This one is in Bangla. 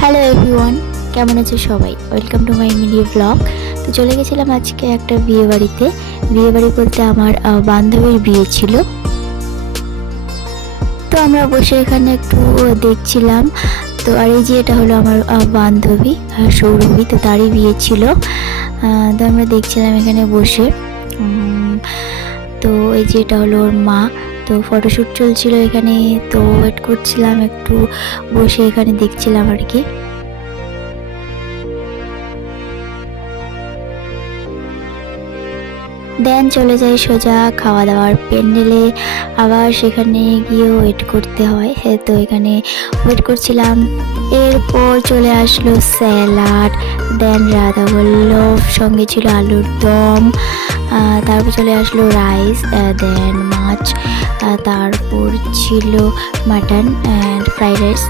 হ্যালো এভরিওয়ান, কেমন আছে সবাই? Welcome to my mini blog. তো চলে গেছিলাম আজকে একটা বিয়ে বাড়িতে। বিয়ে বাড়ি বলতে আমার বান্ধবীর বিয়ে ছিল। তো আমরা বসে এখানে একটু দেখছিলাম। তো আর এই যে এটা হলো আমার বান্ধবী সৌরভী, তো তারই বিয়ে ছিল। তো আমরা দেখছিলাম এখানে বসে। তো এই যে এটা হলো ওর মা। তো ফটোশ্যুট চলছিল এখানে, তো ওয়েট করছিলাম, একটু বসে এখানে দেখছিলাম আর কি। দেন চলে যাই সোজা খাওয়া দাওয়ার প্যান্ডেলে। আবার সেখানে গিয়ে ওয়েট করতে হয়। তো এখানে ওয়েট করছিলাম। এরপর চলে আসলো স্যালাড, দেন রাধাবল্লভ, সঙ্গে ছিল আলুর দম, তারপর চলে আসলো রাইস, দেন মাছ, তারপর ছিল মাটন অ্যান্ড ফ্রাইড রাইস।